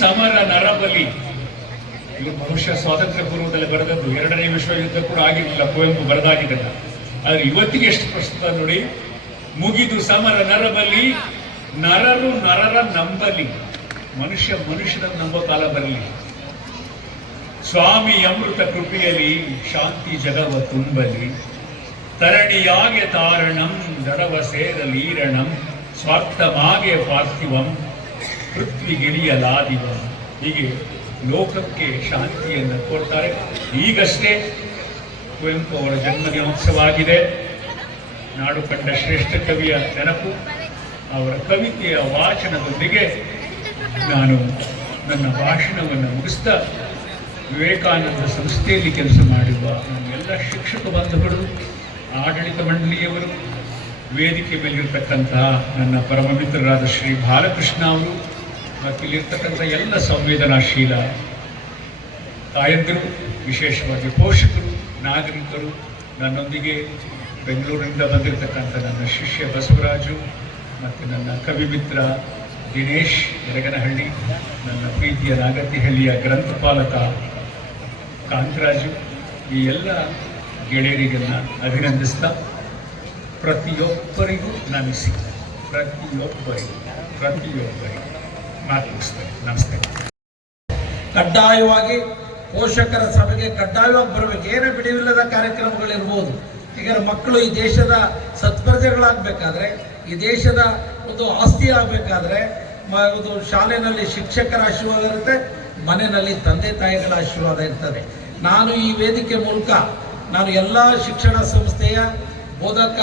ಸಮರ ನರಬಲಿ. ಇದು ಬಹುಶಃ ಸ್ವಾತಂತ್ರ್ಯ ಪೂರ್ವದಲ್ಲಿ ಬರೆದದ್ದು, 2ನೇ ವಿಶ್ವಯುದ್ಧ ಕೂಡ ಆಗಿರಲಿಲ್ಲ, ಕುವೆಂಪು ಬರೆದಾಗಿದ್ದಲ್ಲ. ಆದ್ರೆ ಇವತ್ತಿಗೆ ಎಷ್ಟು ಪ್ರಸ್ತುತ ನೋಡಿ. ಮುಗಿದು ಸಮರ ನರಬಲಿ, ನರರು ನರರ ನಂಬಲಿ, ಮನುಷ್ಯ ಮನುಷ್ಯನ ನಂಬೋ ಕಾಲ ಬರಲಿ. ಸ್ವಾಮಿ ಅಮೃತ ಕೃಪೆಯಲ್ಲಿ ಶಾಂತಿ ಜಗವ ತುಂಬಲಿ. ತರಣಿಯಾಗೆ ತಾರಣಂ ದಡವ ಸೇರಲೀರಣಂ, ಸ್ವಾರ್ಥಮಾಗೆ ಪಾರ್ಥಿವಂ ಪೃಥ್ವಿಗಿಳಿಯಲಾದಿವಂ. ಹೀಗೆ ಲೋಕಕ್ಕೆ ಶಾಂತಿಯನ್ನು ಕೊಡ್ತಾರೆ. ಈಗಷ್ಟೇ ಕುವೆಂಪು ಅವರ ಜನ್ಮದಿನೋತ್ಸವ ಆಗಿದೆ. ನಾಡು ಕಂಡ ಶ್ರೇಷ್ಠ ಕವಿಯ ನೆನಪು. ಅವರ ಕವಿತೆಯ ವಾಚನದೊಂದಿಗೆ ನಾನು ನನ್ನ ಭಾಷಣವನ್ನು ಮುಗಿಸ್ತಾ, ವಿವೇಕಾನಂದ ಸಂಸ್ಥೆಯಲ್ಲಿ ಕೆಲಸ ಮಾಡಿರುವ ನನ್ನೆಲ್ಲ ಶಿಕ್ಷಕ ಬಂಧುಗಳು, ಆಡಳಿತ ಮಂಡಳಿಯವರು, ವೇದಿಕೆ ಮೇಲಿರ್ತಕ್ಕಂತಹ ನನ್ನ ಪರಮ ಮಿತ್ರರಾದ ಶ್ರೀ ಬಾಲಕೃಷ್ಣ ಅವರು, ಮತ್ತು ಇಲ್ಲಿರ್ತಕ್ಕಂಥ ಎಲ್ಲ ಸಂವೇದನಾಶೀಲ ತಾಯಂದಿರು, ವಿಶೇಷವಾಗಿ ಪೋಷಕರು, ನಾಗರಿಕರು, ನನ್ನೊಂದಿಗೆ ಬೆಂಗಳೂರಿನಿಂದ ಬಂದಿರತಕ್ಕಂಥ ನನ್ನ ಶಿಷ್ಯ ಬಸವರಾಜು, ಮತ್ತು ನನ್ನ ಕವಿ ಮಿತ್ರ ದಿನೇಶ್ ಯರಗನಹಳ್ಳಿ, ನನ್ನ ಪ್ರೀತಿಯ ನಾಗತಿಹಳ್ಳಿಯ ಗ್ರಂಥಪಾಲಕ ಕಾಂತರಾಜು, ಈ ಎಲ್ಲ ಗೆಳೆಯರಿಗೆಲ್ಲ ಅಭಿನಂದಿಸ್ತಾ ಪ್ರತಿಯೊಬ್ಬರಿಗೂ ನಮಿಸಿ, ಪ್ರತಿಯೊಬ್ಬರಿಗೂ ಮಾತು ಮುಗಿಸ್ತೇನೆ. ನಮಸ್ತೆ. ಕಡ್ಡಾಯವಾಗಿ ಪೋಷಕರ ಸಭೆಗೆ ಕಡ್ಡಾಯವಾಗಿ ಬರಬೇಕು. ಏನೇ ಬಿಡುವಿಲ್ಲದ ಕಾರ್ಯಕ್ರಮಗಳಿರ್ಬೋದು. ಈಗ ಮಕ್ಕಳು ಈ ದೇಶದ ಸತ್ಪ್ರಜೆಗಳಾಗಬೇಕಾದ್ರೆ, ಈ ದೇಶದ ಒಂದು ಆಸ್ತಿ ಆಗಬೇಕಾದ್ರೆ, ಒಂದು ಶಾಲೆಯಲ್ಲಿ ಶಿಕ್ಷಕರ ಆಶೀರ್ವಾದ ಇರುತ್ತೆ, ಮನೆಯಲ್ಲಿ ತಂದೆ ತಾಯಿಗಳ ಆಶೀರ್ವಾದ ಇರ್ತದೆ. ನಾನು ಈ ವೇದಿಕೆ ಮೂಲಕ ನಾನು ಎಲ್ಲ ಶಿಕ್ಷಣ ಸಂಸ್ಥೆಯ ಬೋಧಕ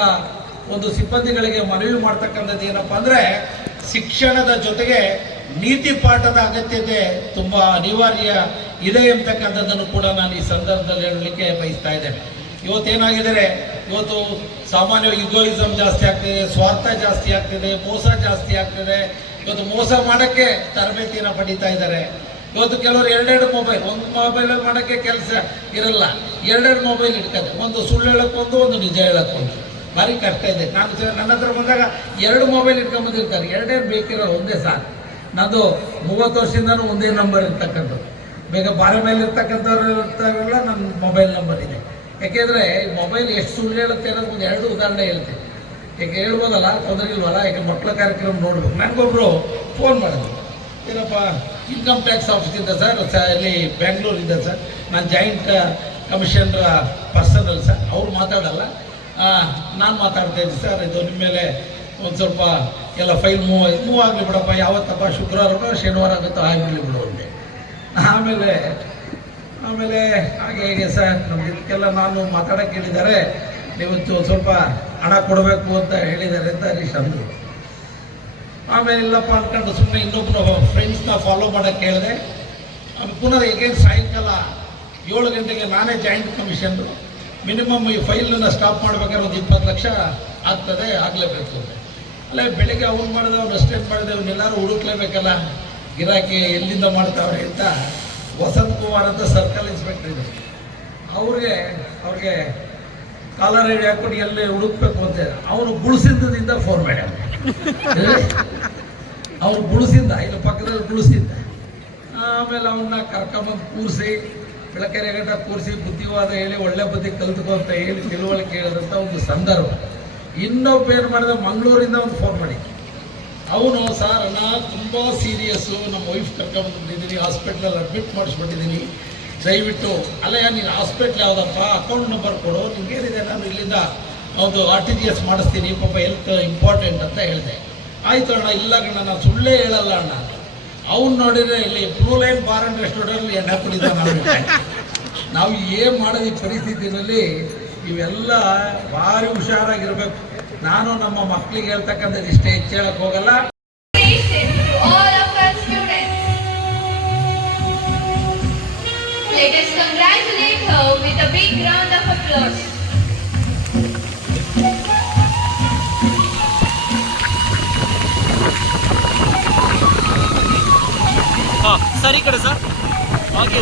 ಒಂದು ಸಿಬ್ಬಂದಿಗಳಿಗೆ ಮನವಿ ಮಾಡ್ತಕ್ಕಂಥದ್ದು ಏನಪ್ಪ ಅಂದರೆ, ಶಿಕ್ಷಣದ ಜೊತೆಗೆ ನೀತಿ ಪಾಠದ ಅಗತ್ಯತೆ ತುಂಬ ಅನಿವಾರ್ಯ ಇದೆ ಎಂಬತಕ್ಕಂಥದ್ದನ್ನು ಕೂಡ ನಾನು ಈ ಸಂದರ್ಭದಲ್ಲಿ ಹೇಳಲಿಕ್ಕೆ ಬಯಸ್ತಾ ಇದ್ದೇನೆ. ಇವತ್ತೇನಾಗಿದ್ದಾರೆ, ಇವತ್ತು ಸಾಮಾನ್ಯವಾಗಿ ಈಗೋಯಿಸಮ್ ಜಾಸ್ತಿ ಆಗ್ತಿದೆ, ಸ್ವಾರ್ಥ ಜಾಸ್ತಿ ಆಗ್ತಿದೆ, ಮೋಸ ಜಾಸ್ತಿ ಆಗ್ತಿದೆ. ಇವತ್ತು ಮೋಸ ಮಾಡೋಕ್ಕೆ ತರಬೇತಿಯನ್ನು ಪಡೀತಾ ಇದ್ದಾರೆ. ಇವತ್ತು ಕೆಲವರು 2 ಮೊಬೈಲ್, ಒಂದು ಮೊಬೈಲಲ್ಲಿ ಮಾಡೋಕ್ಕೆ ಕೆಲಸ ಇರಲ್ಲ, 2 ಮೊಬೈಲ್ ಇಟ್ಕೋದೆ, ಒಂದು ಸುಳ್ಳು ಹೇಳಕ್ಕೊಂದು, ಒಂದು ನಿಜ ಹೇಳಕ್ಕೊಂದು. ಭಾರಿ ಕಷ್ಟ ಇದೆ. ನನ್ನ ಹತ್ರ ಬಂದಾಗ 2 ಮೊಬೈಲ್ ಇಟ್ಕೊಂಡ್ಬಂದಿರ್ತಾರೆ. 2 ಬೇಕಿರೋ ಒಂದೇ ಸಾಕು. ನಂದು 30 ವರ್ಷದಿಂದನೂ ಒಂದೇ ನಂಬರ್ ಇರ್ತಕ್ಕಂಥದ್ದು. ಬೇಗ ಬಾರ ಮೇಲೆ ಇರ್ತಕ್ಕಂಥವ್ರು ಇರ್ತಾರಲ್ಲ, ನನ್ನ ಮೊಬೈಲ್ ನಂಬರ್ ಇದೆ. ಯಾಕೆಂದರೆ ಈ ಮೊಬೈಲ್ ಎಷ್ಟು ಸುಳ್ಳು ಹೇಳುತ್ತೆ ಅನ್ನೋದು ಒಂದು 2 ಉದಾಹರಣೆ ಹೇಳ್ತೀನಿ. ಯಾಕೆ ಹೇಳ್ಬೋದಲ್ಲ, ತೊಂದರೆ ಇಲ್ವಲ್ಲ. ಯಾಕೆ ಮಕ್ಕಳ ಕಾರ್ಯಕ್ರಮ ನೋಡ್ಬೇಕು. ನನಗೊಬ್ಬರು ಫೋನ್ ಮಾಡೋದು, ಏನಪ್ಪ ಇನ್ಕಮ್ ಟ್ಯಾಕ್ಸ್ ಆಫೀಸಿಂದ ಸರ್, ಇಲ್ಲಿ ಬೆಂಗಳೂರಿಂದ ಸರ್, ನಾನು ಜಾಯಿಂಟ್ ಕಮಿಷನರ್ ಪರ್ಸನಲ್ ಸರ್, ಅವ್ರು ಮಾತಾಡಲ್ಲ, ನಾನು ಮಾತಾಡ್ತಾ ಇದ್ದೀನಿ ಸರ್, ಇದು ನಿಮ್ಮ ಮೇಲೆ ಒಂದು ಸ್ವಲ್ಪ ಎಲ್ಲ ಫೈಲ್ ಮೂವ್ ಆಗಲಿ ಬಿಡಪ್ಪ, ಯಾವತ್ತಪ್ಪ ಶುಕ್ರವಾರ ಶನಿವಾರ ಆಗುತ್ತೋ ಆಗಿರಲಿ ಬಿಡು ಅಂದೆ. ಆಮೇಲೆ ಹಾಗೆ ಹೇಗೆ ಸರ್, ನಮ್ಗೆ ಇದಕ್ಕೆಲ್ಲ ನಾನು ಮಾತಾಡೋಕ್ಕೆ ಹೇಳಿದ್ದಾರೆ, ನೀವು ಸ್ವಲ್ಪ ಹಣ ಕೊಡಬೇಕು ಅಂತ ಹೇಳಿದ್ದಾರೆ ಅಂತ ಹರೀಶ್ ಅಂದರು. ಆಮೇಲೆ ಇಲ್ಲಪ್ಪ ಅಂದ್ಕೊಂಡು ಸುಮ್ಮನೆ ಇನ್ನೊಬ್ಬರು ಫ್ರೆಂಡ್ಸ್ನ ಫಾಲೋ ಮಾಡೋಕ್ಕೆ ಹೇಳಿದೆ. ಪುನಃ ಹೇಗೇನು ಸಾಯಂಕಾಲ 7 ಗಂಟೆಗೆ ನಾನೇ ಜಾಯಿಂಟ್ ಕಮಿಷನರು, ಮಿನಿಮಮ್ ಈ ಫೈಲನ್ನು ಸ್ಟಾಪ್ ಮಾಡ್ಬೇಕಾದ್ರೆ ಒಂದು 20 ಲಕ್ಷ ಆಗ್ತದೆ, ಆಗಲೇಬೇಕು. ಅಲ್ಲೇ ಬೆಳಿಗ್ಗೆ ಅವ್ನು ಮಾಡಿದೆ, ಅವ್ನು ಅಷ್ಟೇನು ಮಾಡಿದೆ, ಅವನ್ನೆಲ್ಲರೂ ಹುಡುಕ್ಲೇಬೇಕಲ್ಲ, ಗಿರಾಕಿ ಎಲ್ಲಿಂದ ಮಾಡ್ತಾವ್ರೆ ಅಂತ ವಸಂತ್ ಕುಮಾರ್ ಅಂತ ಸರ್ಕಲ್ ಇನ್ಸ್ಪೆಕ್ಟರ್ ಇದೆ, ಅವ್ರಿಗೆ ಕಾಲರ್ ಐಡಿ ಹಾಕ್ಕೊಂಡು ಎಲ್ಲಿ ಹುಡುಕ್ಬೇಕು ಅಂತ ಅವನು ಗುಳ್ಸಿಂದದಿಂದ ಫೋನ್ ಮಾಡಿ, ಅವ್ರು ಗುಳ್ಸಿಂದ ಇಲ್ಲಿ ಪಕ್ಕದಲ್ಲಿ ಗುಳ್ಸಿಂದ. ಆಮೇಲೆ ಅವನ್ನ ಕರ್ಕೊಂಬಂದು ಕೂರಿಸಿ, ಬೆಳಕೆರೆ ಗಂಟ ಕೂರಿಸಿ, ಬುದ್ಧಿವಾದ ಹೇಳಿ, ಒಳ್ಳೆ ಬುದ್ಧಿ ಕಲ್ತ್ಕೊ ಅಂತ ಹೇಳಿ ತಿಳುವಳಿಕೆ ಹೇಳಿದಂಥ ಒಂದು ಸಂದರ್ಭ. ಇನ್ನೊಬ್ಬ ಏನು ಮಾಡಿದ, ಮಂಗಳೂರಿಂದ ಒಂದು ಫೋನ್ ಮಾಡಿ, ಅವನು ಸರ್ ಅಣ್ಣ ತುಂಬ ಸೀರಿಯಸ್ಸು, ನಮ್ಮ ವೈಫ್ ಕರ್ಕೊಂಡ್ಬಂದಿದ್ದೀನಿ, ಹಾಸ್ಪಿಟ್ಲಲ್ಲಿ ಅಡ್ಮಿಟ್ ಮಾಡಿಸ್ಬಿಟ್ಟಿದ್ದೀನಿ, ದಯವಿಟ್ಟು ಅಲ್ಲಯ್ಯ ನೀನು ಹಾಸ್ಪಿಟ್ಲ್ ಯಾವುದಪ್ಪ, ಅಕೌಂಟ್ ನಂಬರ್ ಕೊಡು, ನಿಮಗೇನಿದೆ ನಾನು ಇಲ್ಲಿಂದ ಒಂದು RTGS ಮಾಡಿಸ್ತೀನಿ, ಪಾಪ ಹೆಲ್ತ್ ಇಂಪಾರ್ಟೆಂಟ್ ಅಂತ ಹೇಳಿದೆ. ಆಯಿತು ಅಣ್ಣ, ಇಲ್ಲ ಕಣ್ಣ ನಾನು ಸುಳ್ಳೇ ಹೇಳಲ್ಲ ಅಣ್ಣ. ಅವ್ನು ನೋಡಿದರೆ ಇಲ್ಲಿ ಬ್ಲೂ ಲೈನ್ ಬಾರ್ ಆ್ಯಂಡ್ ರೆಸ್ಟೋರೆಂಟಲ್ಲಿ ಎಣ್ಣೆ ಕುಡಿದ. ನಾವು ಏನು ಮಾಡೋದು ಈ ಪರಿಸ್ಥಿತಿನಲ್ಲಿ, ಇವೆಲ್ಲ ಭಾರಿ ಹುಷಾರಾಗಿರ್ಬೇಕು. ನಾನು ನಮ್ಮ ಮಕ್ಕಳಿಗೆ ಹೇಳ್ತಕ್ಕಂಥದ್ದು ಇಷ್ಟೇ, ಹೆಚ್ಚು ಹೇಳಕ್ಕೆ ಹೋಗಲ್ಲ. Let us congratulate her with a big round of applause. ಸರಿ ಕಡೆ ಸರ್, ಹಾಗೆ